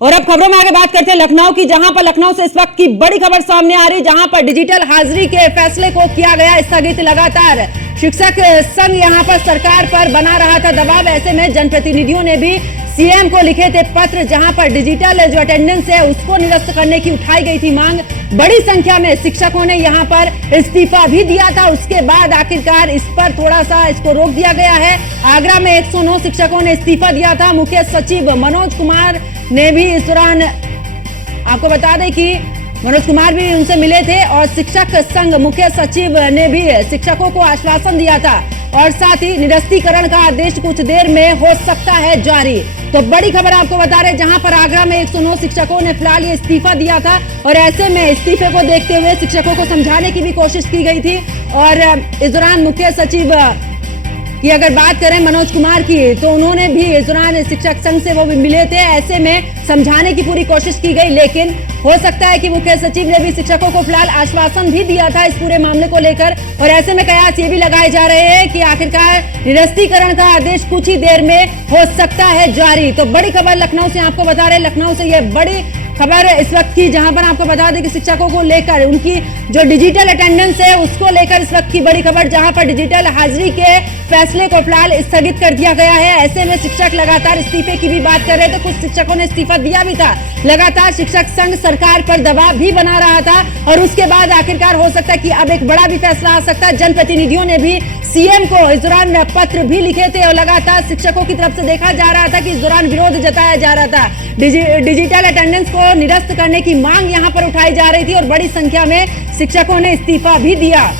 और अब खबरों में आगे बात करते हैं लखनऊ की, जहां पर लखनऊ से इस वक्त की बड़ी खबर सामने आ रही, जहां पर डिजिटल हाजिरी के फैसले को किया गया स्थगित। लगातार शिक्षक संघ यहां पर सरकार पर बना रहा था दबाव। ऐसे में जनप्रतिनिधियों ने भी सीएम को लिखे थे पत्र, जहां पर डिजिटल जो अटेंडेंस है उसको निरस्त करने की उठाई गई थी मांग। बड़ी संख्या में शिक्षकों ने यहां पर इस्तीफा भी दिया था। उसके बाद आखिरकार इस पर थोड़ा सा इसको रोक दिया गया है। आगरा में 109 शिक्षकों ने इस्तीफा दिया था। मुख्य सचिव मनोज कुमार ने भी इस दौरान, आपको बता दें कि मनोज कुमार भी उनसे मिले थे और शिक्षक संघ मुख्य सचिव ने भी शिक्षकों को आश्वासन दिया था और साथ ही निरस्तीकरण का आदेश कुछ देर में हो सकता है जारी। तो बड़ी खबर आपको बता रहे, जहां पर आगरा में 109 शिक्षकों ने फिलहाल ये इस्तीफा दिया था और ऐसे में इस्तीफे को देखते हुए शिक्षकों को समझाने की भी कोशिश की गई थी। और इस दौरान मुख्य सचिव की अगर बात करें मनोज कुमार की, तो उन्होंने भी इस दौरान शिक्षक संघ से वो भी मिले थे। ऐसे में समझाने की पूरी कोशिश की गई, लेकिन हो सकता है कि मुख्य सचिव ने भी शिक्षकों को फिलहाल आश्वासन भी दिया था इस पूरे मामले को लेकर। और ऐसे में कयास ये भी लगाए जा रहे हैं कि आखिरकार निरस्तीकरण का आदेश कुछ ही देर में हो सकता है जारी। तो बड़ी खबर लखनऊ से आपको बता रहे, लखनऊ से ये बड़ी खबर इस वक्त की, जहां पर आपको बता दें कि शिक्षकों को लेकर उनकी जो डिजिटल अटेंडेंस है उसको लेकर इस वक्त की बड़ी खबर, जहां पर डिजिटल हाजिरी के फैसले को फिलहाल स्थगित कर दिया गया है। ऐसे में शिक्षक लगातार इस्तीफे की भी बात कर रहे थे, कुछ शिक्षकों ने इस्तीफा दिया भी था। लगातार शिक्षक संघ सरकार पर दबाव भी बना रहा था और उसके बाद आखिरकार हो सकता है कि अब एक बड़ा भी फैसला आ सकता है। जनप्रतिनिधियों ने भी सीएम को इस दौरान पत्र भी लिखे थे और लगातार शिक्षकों की तरफ से देखा जा रहा था कि इस दौरान विरोध जताया जा रहा था। डिजिटल अटेंडेंस को निरस्त करने की मांग यहां पर उठाई जा रही थी और बड़ी संख्या में शिक्षकों ने इस्तीफा भी दिया।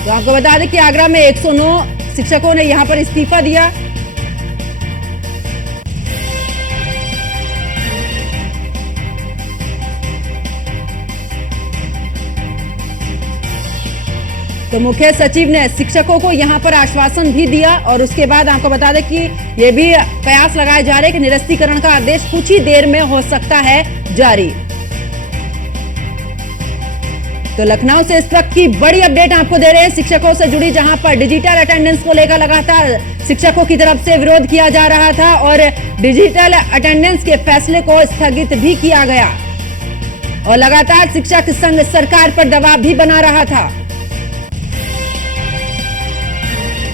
तो आपको बता दें कि आगरा में 109 शिक्षकों ने यहां पर इस्तीफा दिया। तो मुख्य सचिव ने शिक्षकों को यहां पर आश्वासन भी दिया और उसके बाद आपको बता दें कि ये भी कयास लगाए जा रहे हैं कि निरस्तीकरण का आदेश कुछ ही देर में हो सकता है जारी। तो लखनऊ से इस वक्त की बड़ी अपडेट आपको दे रहे हैं शिक्षकों से जुड़ी, जहां पर डिजिटल अटेंडेंस को लेकर लगातार शिक्षकों की तरफ से विरोध किया जा रहा था और डिजिटल अटेंडेंस के फैसले को स्थगित भी किया गया और लगातार शिक्षक संघ सरकार पर दबाव भी बना रहा था।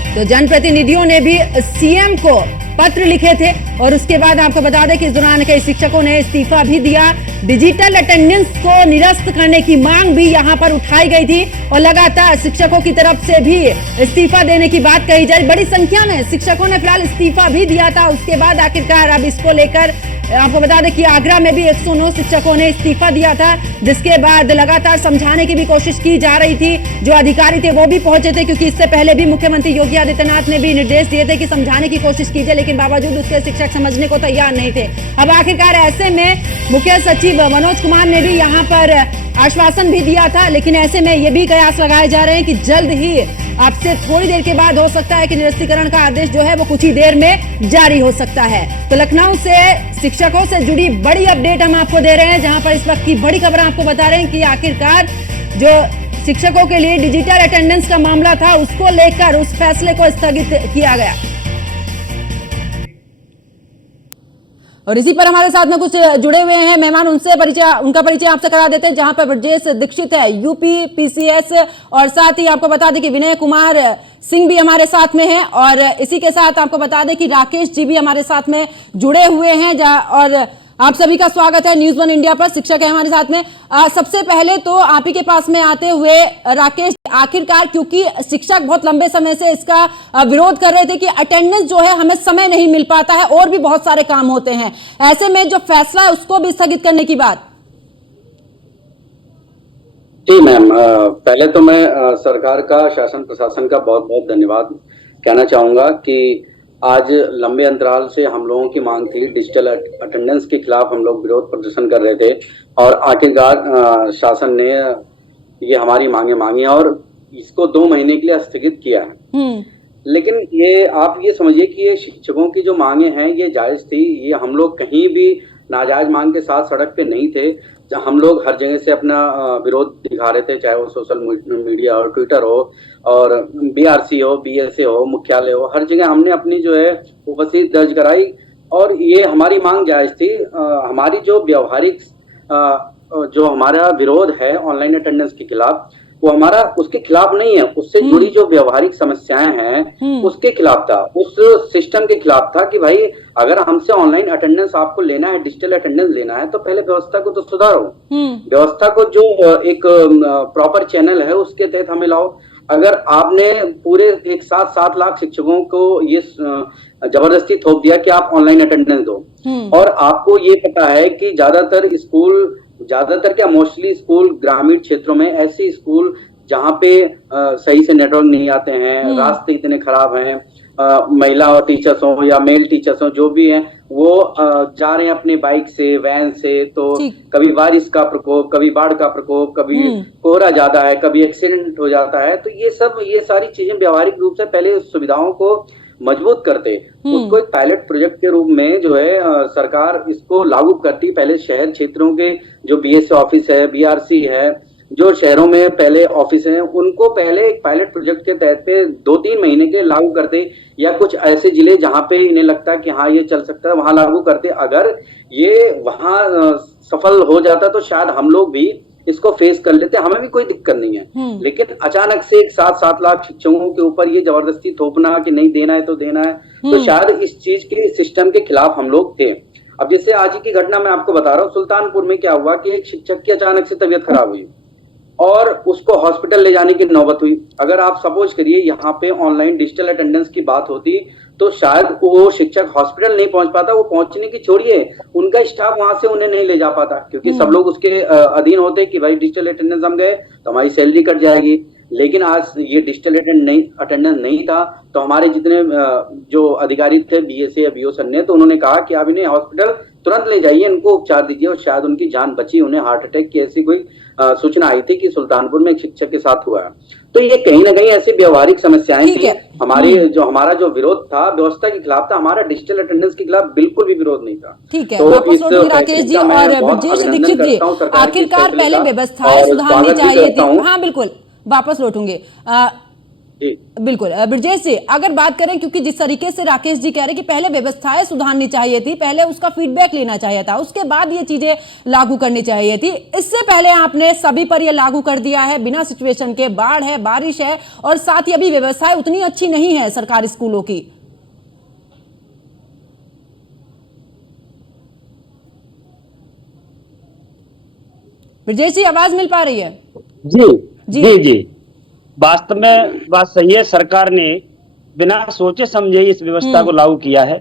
तो जनप्रतिनिधियों ने भी सीएम को पत्र लिखे थे और उसके बाद आपको बता दें कि इस दौरान कई शिक्षकों ने इस्तीफा भी दिया। डिजिटल अटेंडेंस को निरस्त करने की मांग भी यहां पर उठाई गई थी और लगातार शिक्षकों की तरफ से भी इस्तीफा देने की बात कही जा रही। बड़ी संख्या में शिक्षकों ने फिलहाल इस्तीफा भी दिया था। उसके बाद आखिरकार अब इसको लेकर आपको बता दें कि आगरा में भी 109 शिक्षकों ने इस्तीफा दिया था, जिसके बाद लगातार समझाने की भी कोशिश की जा रही थी। जो अधिकारी थे वो भी पहुंचे थे, क्योंकि इससे पहले भी मुख्यमंत्री योगी आदित्यनाथ ने भी निर्देश दिए थे कि समझाने की कोशिश कीजिए, लेकिन बावजूद उसके शिक्षक समझने को तैयार नहीं थे। अब आखिरकार ऐसे में मुख्य सचिव मनोज कुमार ने भी यहाँ पर आश्वासन भी दिया था, लेकिन ऐसे में ये भी कयास लगाए जा रहे हैं कि जल्द ही आपसे थोड़ी देर के बाद हो सकता है कि निरस्तीकरण का आदेश जो है वो कुछ ही देर में जारी हो सकता है। तो लखनऊ से शिक्षकों से जुड़ी बड़ी अपडेट हम आपको दे रहे हैं, जहां पर इस वक्त की बड़ी खबर आपको बता रहे हैं कि आखिरकार जो शिक्षकों के लिए डिजिटल अटेंडेंस का मामला था उसको लेकर उस फैसले को स्थगित किया गया। और इसी पर हमारे साथ में कुछ जुड़े हुए हैं मेहमान, उनका परिचय आपसे करा देते हैं, जहां पर ब्रजेश दीक्षित है यूपी पीसीएस, और साथ ही आपको बता दें कि विनय कुमार सिंह भी हमारे साथ में हैं और इसी के साथ आपको बता दें कि राकेश जी भी हमारे साथ में जुड़े हुए हैं। और आप सभी का स्वागत है न्यूज़ वन इंडिया पर। शिक्षक है हमारे साथ में। सबसे पहले तो आप ही के पास में आते हुए राकेश, आखिरकार क्योंकि शिक्षक बहुत लंबे समय से इसका विरोध कर रहे थे कि अटेंडेंस जो है हमें समय नहीं मिल पाता है और भी बहुत सारे काम होते हैं, ऐसे में जो फैसला है उसको भी स्थगित करने की बात। जी मैम, पहले तो मैं सरकार का, शासन प्रशासन का बहुत बहुत धन्यवाद कहना चाहूंगा कि आज लंबे अंतराल से हम लोगों की मांग थी, डिजिटल अटेंडेंस के खिलाफ हम लोग विरोध प्रदर्शन कर रहे थे और आखिरकार शासन ने ये हमारी मांगे मांगी और इसको 2 महीने के लिए स्थगित किया है। लेकिन ये आप ये समझिए कि ये शिक्षकों की जो मांगे हैं ये जायज थी। ये हम लोग कहीं भी नाजायज मांग के साथ सड़क पे नहीं थे। हम लोग हर जगह से अपना विरोध दिखा रहे थे, चाहे वो सोशल मीडिया और ट्विटर हो और बीआरसी हो, बीएसए हो, मुख्यालय हो, हर जगह हमने अपनी जो है उपस्थिति दर्ज कराई। और ये हमारी मांग जायज थी। हमारी जो व्यवहारिक जो हमारा विरोध है ऑनलाइन अटेंडेंस के खिलाफ, वो हमारा उसके खिलाफ नहीं है, उससे जुड़ी जो व्यवहारिक समस्याएं हैं उसके खिलाफ था, उस सिस्टम के खिलाफ था कि भाई अगर हमसे ऑनलाइन अटेंडेंस आपको लेना है, डिजिटल अटेंडेंस लेना है, तो पहले व्यवस्था को तो सुधारो। व्यवस्था को जो एक प्रॉपर चैनल है उसके तहत हमें लाओ। अगर आपने पूरे एक साथ 7 लाख शिक्षकों को ये जबरदस्ती थोप दिया कि आप ऑनलाइन अटेंडेंस दो, और आपको ये पता है कि ज्यादातर क्या मोस्टली स्कूल ग्रामीण क्षेत्रों में, ऐसे स्कूल जहाँ पे सही से नेटवर्क नहीं आते हैं, रास्ते इतने खराब हैं, महिला और टीचर्स हो या मेल टीचर्स हो, जो भी हैं वो जा रहे हैं अपने बाइक से, वैन से, तो कभी बारिश का प्रकोप, कभी बाढ़ का प्रकोप, कभी कोहरा ज्यादा है, कभी एक्सीडेंट हो जाता है। तो ये सारी चीजें व्यवहारिक रूप से पहले सुविधाओं को मजबूत करते, उसको एक पायलट प्रोजेक्ट के रूप में जो है सरकार इसको लागू करती। पहले शहर क्षेत्रों के जो बीएसए ऑफिस है, बीआरसी है, जो शहरों में पहले ऑफिस हैं, उनको पहले एक पायलट प्रोजेक्ट के तहत पे 2-3 महीने के लागू करते, या कुछ ऐसे जिले जहां पे इन्हें लगता है कि हाँ ये चल सकता है वहां लागू करते। अगर ये वहां सफल हो जाता तो शायद हम लोग भी इसको फेस कर लेते, हमें भी कोई दिक्कत नहीं है। लेकिन अचानक से एक 7 लाख शिक्षकों के ऊपर ये जबरदस्ती थोपना कि नहीं देना है तो देना है, तो शायद इस चीज के सिस्टम के खिलाफ हम लोग थे। अब जैसे आज ही की घटना मैं आपको बता रहा हूँ, सुल्तानपुर में क्या हुआ कि एक शिक्षक की अचानक से तबीयत खराब हुई और उसको हॉस्पिटल ले जाने की नौबत हुई। अगर आप सपोज करिए यहाँ पे ऑनलाइन डिजिटल अटेंडेंस की बात होती तो शायद वो शिक्षक हॉस्पिटल नहीं पहुंच पाता, वो पहुंचने की छोड़िए उनका स्टाफ वहां से उन्हें नहीं ले जा पाता, क्योंकि सब लोग उसके अधीन होते कि भाई डिजिटल अटेंडेंस हम गए तो हमारी सैलरी कट जाएगी। लेकिन आज ये डिजिटल अटेंडेंस नहीं था, तो हमारे जितने जो अधिकारी थे बीएसए या बीओ सर ने, तो उन्होंने कहा कि आप इन्हें हॉस्पिटल तुरंत ले जाइए, इनको उपचार दीजिए, और शायद उनकी जान बची। उन्हें हार्ट अटैक की ऐसी कोई सूचना आई थी कि सुल्तानपुर में एक शिक्षक के साथ हुआ है। तो ये कहीं ना कहीं ऐसी व्यवहारिक समस्याएं थी। हमारा जो विरोध था व्यवस्था के खिलाफ था, हमारा डिजिटल अटेंडेंस के खिलाफ बिल्कुल भी विरोध नहीं था। ठीक है, तो राकेश जी और ब्रजेश दीक्षित जी, आखिरकार पहले व्यवस्थाएं सुधारनी चाहिए थी। हाँ बिल्कुल, वापस लौटूंगे। बिल्कुल ब्रजेश जी, अगर बात करें, क्योंकि जिस तरीके से राकेश जी कह रहे हैं कि पहले व्यवस्थाएं सुधारनी चाहिए थी, पहले उसका फीडबैक लेना चाहिए था, उसके बाद ये चीजें लागू करनी चाहिए थी, इससे पहले आपने सभी पर ये लागू कर दिया है बिना सिचुएशन के। बाढ़ है, बारिश है, और साथ ही अभी व्यवस्थाएं उतनी अच्छी नहीं है सरकारी स्कूलों की। ब्रजेश जी, आवाज मिल पा रही है? जी जी जी, जी। वास्तव में बात सही है, सरकार ने बिना सोचे समझे इस व्यवस्था को लागू किया है।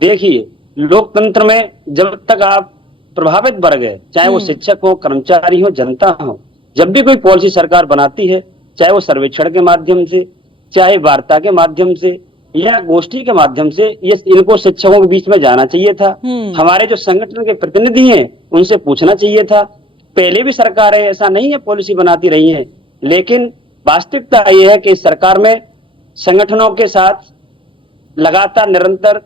देखिए, लोकतंत्र में जब तक आप प्रभावित वर्ग है, चाहे वो शिक्षक हो, कर्मचारी हो, जनता हो, जब भी कोई पॉलिसी सरकार बनाती है, चाहे वो सर्वेक्षण के माध्यम से, चाहे वार्ता के माध्यम से या गोष्ठी के माध्यम से, ये इनको शिक्षकों के बीच में जाना चाहिए था। हमारे जो संगठन के प्रतिनिधि हैं उनसे पूछना चाहिए था। पहले भी सरकारें ऐसा नहीं है पॉलिसी बनाती रही है, लेकिन वास्तविकता यह है कि सरकार में संगठनों के साथ लगातार निरंतर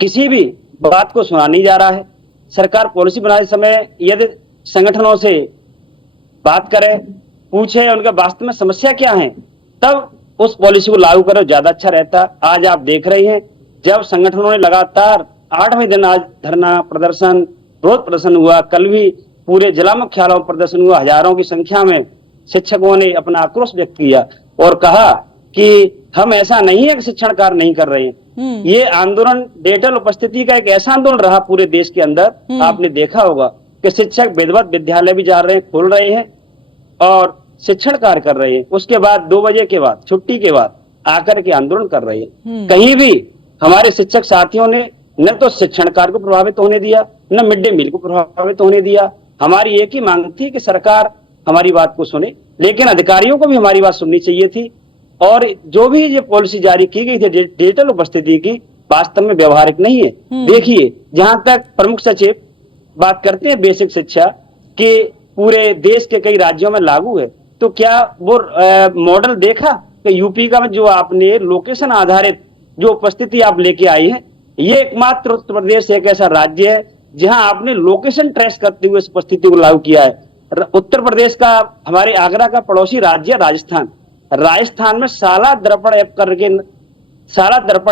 किसी भी बात को सुना नहीं जा रहा है। सरकार पॉलिसी बनाते समय यदि संगठनों से बात करे, पूछे उनका वास्तव में समस्या क्या है, तब उस पॉलिसी को लागू करो, ज्यादा अच्छा रहता। आज आप देख रहे हैं, जब संगठनों ने लगातार 8वें दिन आज धरना प्रदर्शन, विरोध प्रदर्शन हुआ, कल भी पूरे जिला मुख्यालयों में प्रदर्शन हुआ, हजारों की संख्या में शिक्षकों ने अपना आक्रोश व्यक्त किया और कहा कि हम ऐसा नहीं है कि शिक्षण कार्य नहीं कर रहे हैं। ये आंदोलन डिजिटल उपस्थिति का एक ऐसा आंदोलन रहा पूरे देश के अंदर। आपने देखा होगा कि शिक्षक विधिवत विद्यालय भी जा रहे हैं, खोल रहे हैं और शिक्षण कार्य कर रहे हैं। उसके बाद 2 बजे के बाद, छुट्टी के बाद आकर के आंदोलन कर रहे हैं। कहीं भी हमारे शिक्षक साथियों ने न तो शिक्षण कार्य को प्रभावित होने दिया, न मिड डे मील को प्रभावित होने दिया। हमारी एक ही मांग थी कि सरकार हमारी बात को सुने, लेकिन अधिकारियों को भी हमारी बात सुननी चाहिए थी। और जो भी ये पॉलिसी जारी की गई थी डिजिटल उपस्थिति की, वास्तव में व्यवहारिक नहीं है। देखिए, जहां तक प्रमुख सचिव बात करते हैं बेसिक शिक्षा के पूरे देश के कई राज्यों में लागू है, तो क्या वो मॉडल देखा कि यूपी का जो आपने लोकेशन आधारित जो उपस्थिति आप लेके आई है, ये एकमात्र उत्तर प्रदेश एक ऐसा राज्य है जहां आपने लोकेशन ट्रेस करते हुए इस परिस्थिति को लागू किया है। उत्तर प्रदेश का, हमारे आगरा का पड़ोसी राज्य राजस्थान, राजस्थान में शाला दर्पण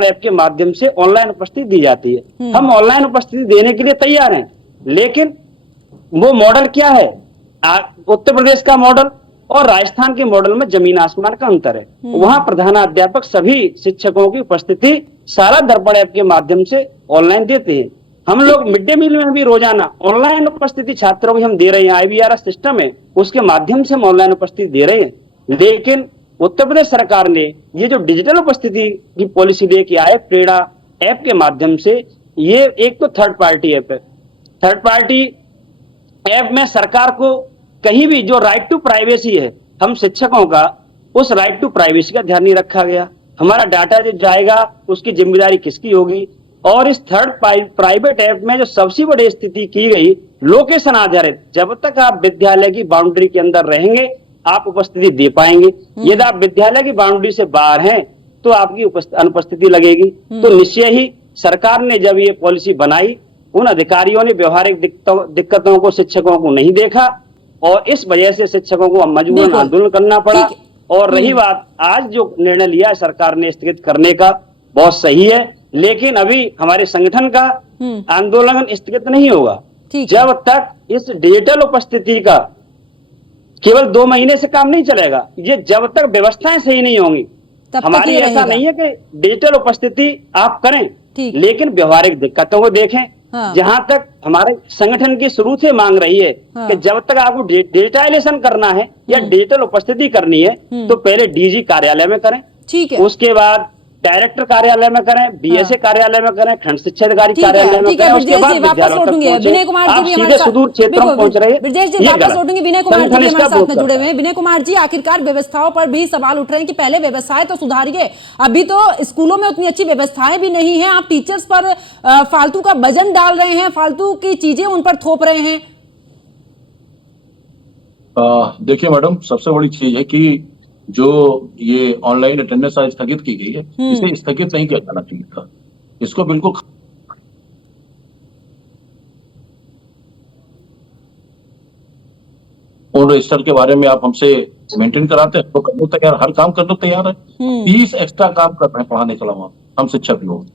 ऐप के माध्यम से ऑनलाइन उपस्थिति दी जाती है। हम ऑनलाइन उपस्थिति देने के लिए तैयार हैं, लेकिन वो मॉडल क्या है, उत्तर प्रदेश का मॉडल और राजस्थान के मॉडल में जमीन आसमान का अंतर है। वहां प्रधानाध्यापक सभी शिक्षकों की उपस्थिति शाला दर्पण ऐप के माध्यम से ऑनलाइन देते हैं। हम लोग मिड डे मील में भी रोजाना ऑनलाइन उपस्थिति छात्रों की हम दे रहे हैं। IVRS सिस्टम है, उसके माध्यम से हम ऑनलाइन उपस्थिति दे रहे हैं। लेकिन उत्तर प्रदेश सरकार ने ये जो डिजिटल उपस्थिति की पॉलिसी लेके आए प्रेरणा ऐप के माध्यम से, ये एक तो थर्ड पार्टी ऐप है। थर्ड पार्टी ऐप में सरकार को कहीं भी जो राइट टू प्राइवेसी है, हम शिक्षकों का उस राइट टू प्राइवेसी का ध्यान नहीं रखा गया। हमारा डाटा जो जाएगा उसकी जिम्मेदारी किसकी होगी। और इस थर्ड प्राइवेट ऐप में जो सबसे बड़ी स्थिति की गई, लोकेशन आधारित, जब तक आप विद्यालय की बाउंड्री के अंदर रहेंगे आप उपस्थिति दे पाएंगे। यदि आप विद्यालय की बाउंड्री से बाहर हैं तो आपकी अनुपस्थिति लगेगी। तो निश्चय ही सरकार ने जब ये पॉलिसी बनाई, उन अधिकारियों ने व्यवहारिक दिक्कतों को शिक्षकों को नहीं देखा और इस वजह से शिक्षकों को मजबूरन आंदोलन करना पड़ा। और रही बात, आज जो निर्णय लिया है सरकार ने स्थगित करने का, बहुत सही है, लेकिन अभी हमारे संगठन का आंदोलन स्थगित नहीं होगा जब तक इस डिजिटल उपस्थिति का केवल 2 महीने से काम नहीं चलेगा। ये जब तक व्यवस्थाएं सही नहीं होंगी, हमारी ऐसा नहीं है कि डिजिटल उपस्थिति आप करें लेकिन व्यवहारिक दिक्कतों को देखें। जहां तक हमारे संगठन की शुरू से मांग रही है कि जब तक आपको डिजिटाइजेशन करना है या डिजिटल उपस्थिति करनी है तो पहले DG कार्यालय में करें, ठीक है, उसके बाद डायरेक्टर कार्यालय में करें, BSA कार्यालय में करें, खंड शिक्षा अधिकारी कार्यालय में करें, उसके बाद विद्यालयों तक पहुंचे। विनय कुमार जी भी सीधे सुदूर क्षेत्रों में पहुंच रहे हैं। ब्रजेश जी वापस लौटेंगे, विनय कुमार जी भी हमारे साथ में जुड़े हुए हैं। विनय कुमार जी, आखिरकार व्यवस्थाओं पर भी सवाल उठ रहे हैं कि पहले व्यवस्थाएं तो सुधारिए। अभी तो स्कूलों में उतनी अच्छी व्यवस्थाएं भी नहीं है, आप टीचर्स पर फालतू का वजन डाल रहे हैं, फालतू की चीजें उन पर थोप रहे हैं। देखिए मैडम, सबसे बड़ी चीज है कि जो ये ऑनलाइन अटेंडेंस स्थगित की गई है, इसे स्थगित नहीं किया जाना चाहिए था। इसको बिल्कुल और रजिस्टर के बारे में आप हमसे मेंटेन कराते हैं तो करने तैयार, हर काम करने तैयार है। 30 एक्स्ट्रा काम कर रहे हैं पढ़ाने के अलावा हम शिक्षक लोग,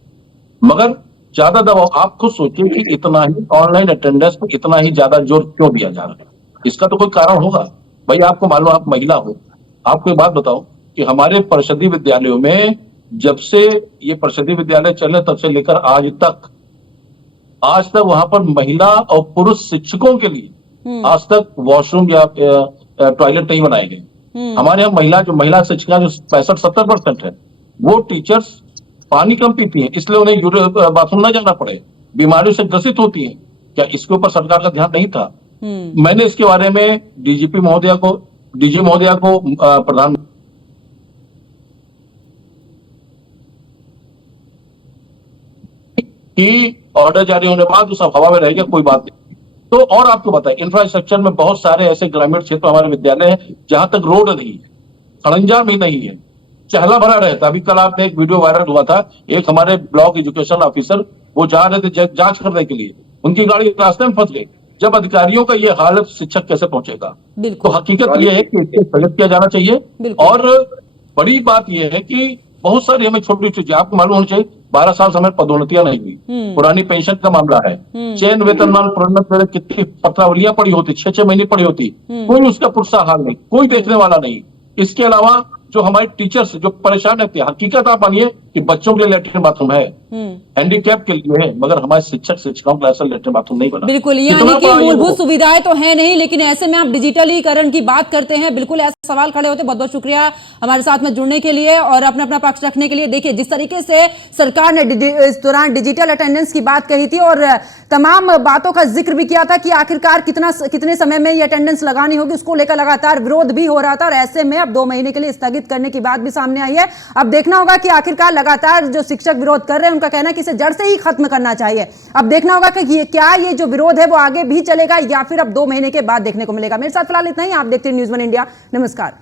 मगर ज्यादा दबाव। आप खुद सोचिए कि इतना ही ऑनलाइन अटेंडेंस पर इतना ही ज्यादा जोर क्यों दिया जा रहा है? इसका तो कोई कारण होगा। भाई आपको मालूम, आप महिला हो, आपको एक बात बताओ कि हमारे परिषदीय विद्यालयों में जब से ये परिषदीय विद्यालय चले तब से लेकर आज तक वहां पर महिला और पुरुष शिक्षकों के लिए आज तक वॉशरूम या टॉयलेट नहीं बनाए गए। हमारे यहाँ महिला शिक्षिका जो 65-70% है, वो टीचर्स पानी कम पीती हैं, इसलिए उन्हें बाथरूम न जाना पड़े, बीमारियों से ग्रसित होती हैं। क्या इसके ऊपर सरकार का ध्यान नहीं था? मैंने इसके बारे में DG महोदया को प्रधान की ऑर्डर जारी होने बाद तो सब हवा में रह गया, कोई बात नहीं। तो और आपको बताएं, इंफ्रास्ट्रक्चर में बहुत सारे ऐसे ग्रामीण क्षेत्र हमारे विद्यालय हैं जहां तक रोड नहीं है, सरंजाम ही नहीं है, चहला भरा रहता। अभी कल आपने एक वीडियो वायरल हुआ था, एक हमारे ब्लॉक एजुकेशन ऑफिसर वो जा रहे थे जांच करने के लिए, उनकी गाड़ी रास्ते में फंस गई। जब अधिकारियों का ये हालत, शिक्षक कैसे पहुंचेगा? तो हकीकत ये है कि इसको स्थगित किया जाना चाहिए। और बड़ी बात यह है कि बहुत सारी हमें छोटी चीजें आपको मालूम होनी चाहिए। 12 साल से हमें पदोन्नतियां नहीं हुई, पुरानी पेंशन का मामला है, चयन वेतनमान प्रोन्नत कितनी पत्रावलियां पड़ी होती, 6-6 महीने पड़ी होती, कोई उसका पुरस्कार नहीं, कोई देखने वाला नहीं। इसके अलावा जो हमारे टीचर्स जो परेशान रहते हैं, हकीकत आप मानिए कि बच्चों के लिए लैट्रिन बाथरूम है, हैंडीकैप के लिए है, मगर हमारे शिक्षकों के लिए लैट्रिन बाथरूम नहीं बना। बिल्कुल, यानी कि मूलभूत सुविधाएं तो है नहीं, लेकिन ऐसे में आप डिजिटलीकरण की बात करते हैं, बिल्कुल ऐसे सवाल खड़े होते हैं। बहुत बहुत शुक्रिया हमारे साथ में जुड़ने के लिए और अपना पक्ष रखने के लिए। देखिए, जिस तरीके से सरकार ने इस दौरान डिजिटल अटेंडेंस की बात कही थी और तमाम बातों का जिक्र भी किया था कि आखिरकार कितने समय में ये अटेंडेंस लगानी होगी, उसको लेकर लगातार विरोध भी हो रहा था। और ऐसे में अब 2 महीने के लिए स्थगित करने की बात भी सामने आई है। अब देखना होगा कि आखिरकार लगातार जो शिक्षक विरोध कर रहे हैं, उनका कहना है कि इसे जड़ से ही खत्म करना चाहिए। अब देखना होगा कि ये जो विरोध है वो आगे भी चलेगा या फिर अब 2 महीने के बाद देखने को मिलेगा। मेरे साथ फिलहाल इतना ही। आप देखते हैं न्यूज़ 1 इंडिया। नमस्कार।